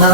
আল্লাহু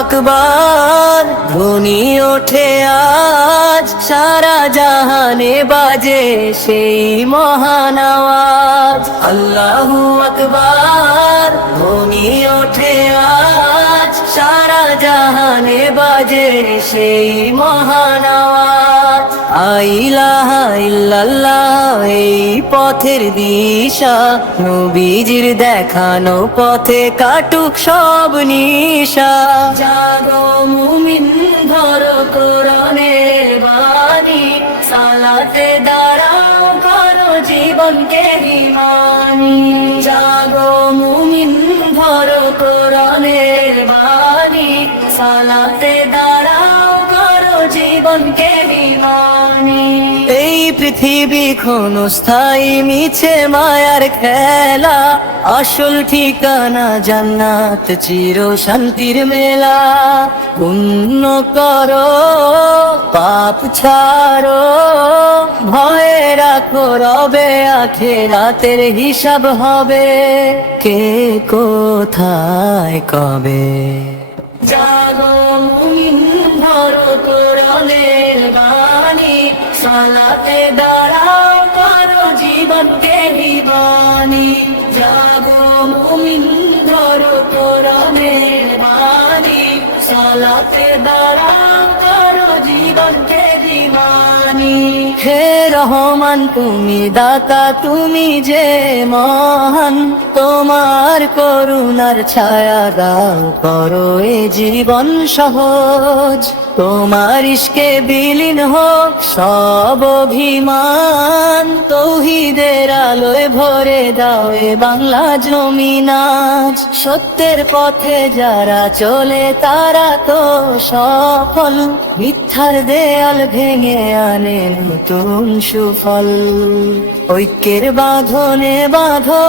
আকবার ধ্বনি ওঠে আজ সারা জাহানে বাজে সেই মহান আওয়াজ। আল্লাহু আকবার ধ্বনি ওঠে আজ সারা জাহানে বাজে সেই মহান আওয়াজ। ইলাহা ইল্লাল্লাহ এই পথের দিশা, নবীজির দেখানো পথে কাটুক সব নিশা। জাগো মুমিন ধরো কোরআনের বাণী, সালাতে দাঁড়াও করো জীবনকে ঈমানি। জাগো মুমিন ধরো কোরআনের বাণী, সালাতে দাঁড়াও করো জীবনকে ঈমানি। এই পৃথিবী ক্ষণস্থায়ী মিছে মায়ার খেলা, আসল ঠিকানা জান্নাত চির শান্তির মেলা। পুণ্য করো পাপ ছাড়ো, ভয়ে রাখো রবে আখিরাতের হিসাব হবে কে কোথায় কবে। জাগো মুমিন ধরো কোরআনের বাণী, সালাতে দাঁড়াও করো জীবনকে ঈমানি। জাগো মুমিন ধরো কোরআনের বাণী, সালাতে দাঁড়াও করো জীবনকে ঈমানি। হে রহমান তুমি দাতা তুমি যে মহান, তোমার করুণার ছায়া দাও করো এ জীবন সহজ। তোমার ইশকে বিলীন হোক সব অভিমান, তৌহিদের আলোয় ভরে দাও এ বাংলা জমিন আজ। সত্যের পথে যারা চলে তারা তো সফল, মিথ্যার দেয়াল ভেঙে আনে নতুন সুফল। ঐক্যের বাঁধনে বাঁধো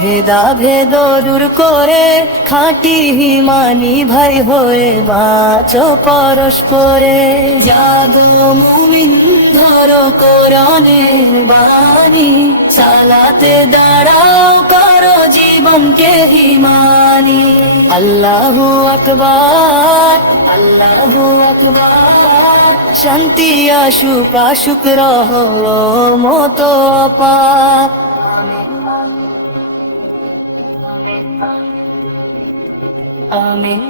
ভেদাভেদ দূর করে, খাঁটি ঈমানি ভাই হয়ে বাঁচো পরস্পরে। জাগো মুমিন ধরো কোরআনের বাণী, সালাতে দাঁড়াও করো জীবনকে ঈমানি। আল্লাহু আকবার আল্লাহু আকবার, শান্তি আসুক আসুক রহমত অপার। আমিন।